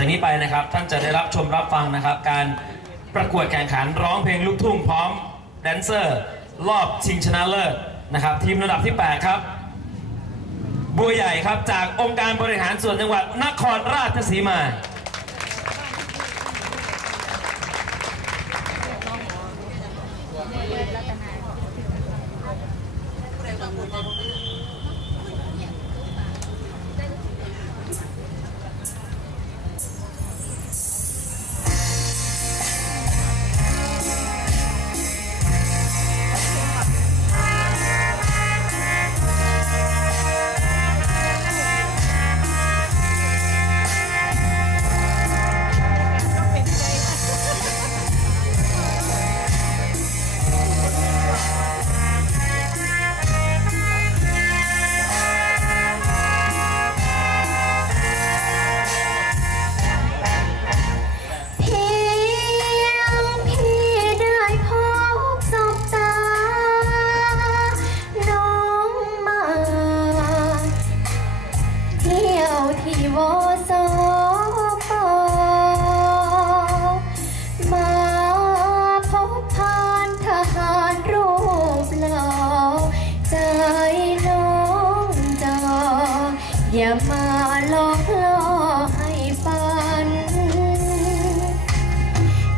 จากนี้ไปนะครับท่านจะได้รับชมรับฟังนะครับ การประกวดแข่งขันร้องเพลงลูกทุ่งพร้อมแดนเซอร์รอบชิงชนะเลิศนะครับ ทีมระดับที่ 8 ครับ บัวใหญ่ครับจากองค์การบริหารส่วนจังหวัดนครราชสีมา อย่ามาหลอกล่อให้ฝัน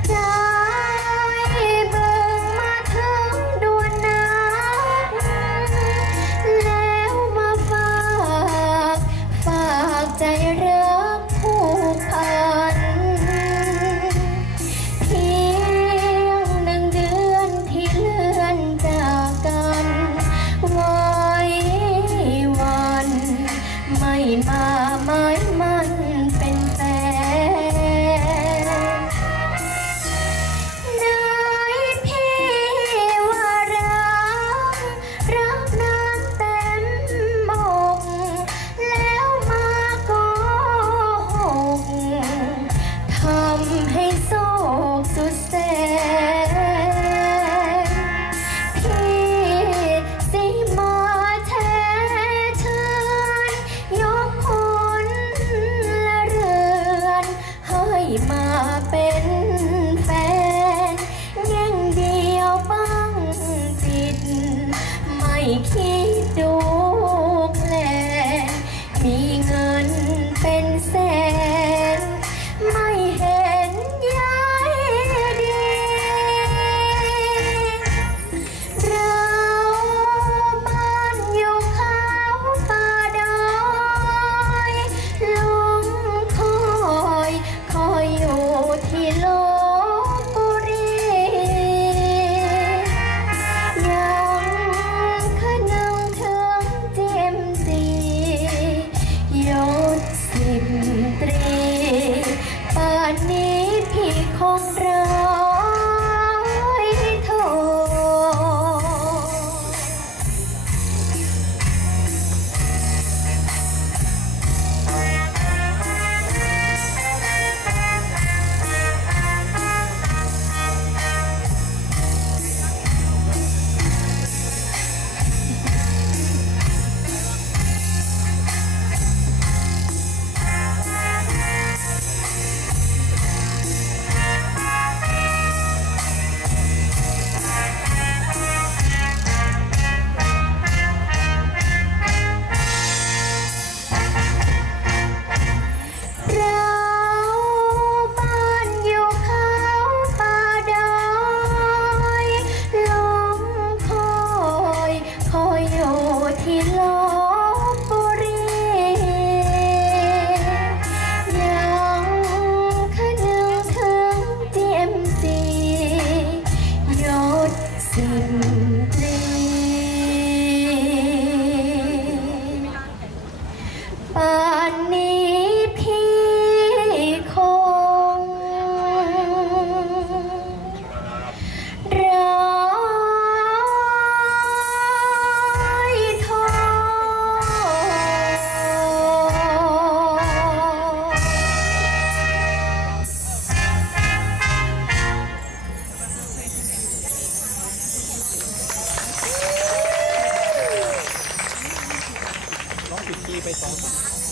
ใจเบิ่งมาถึงดวนน้ำแล้วมาฝาก ฝากใจเรัก คงรัก 被ปส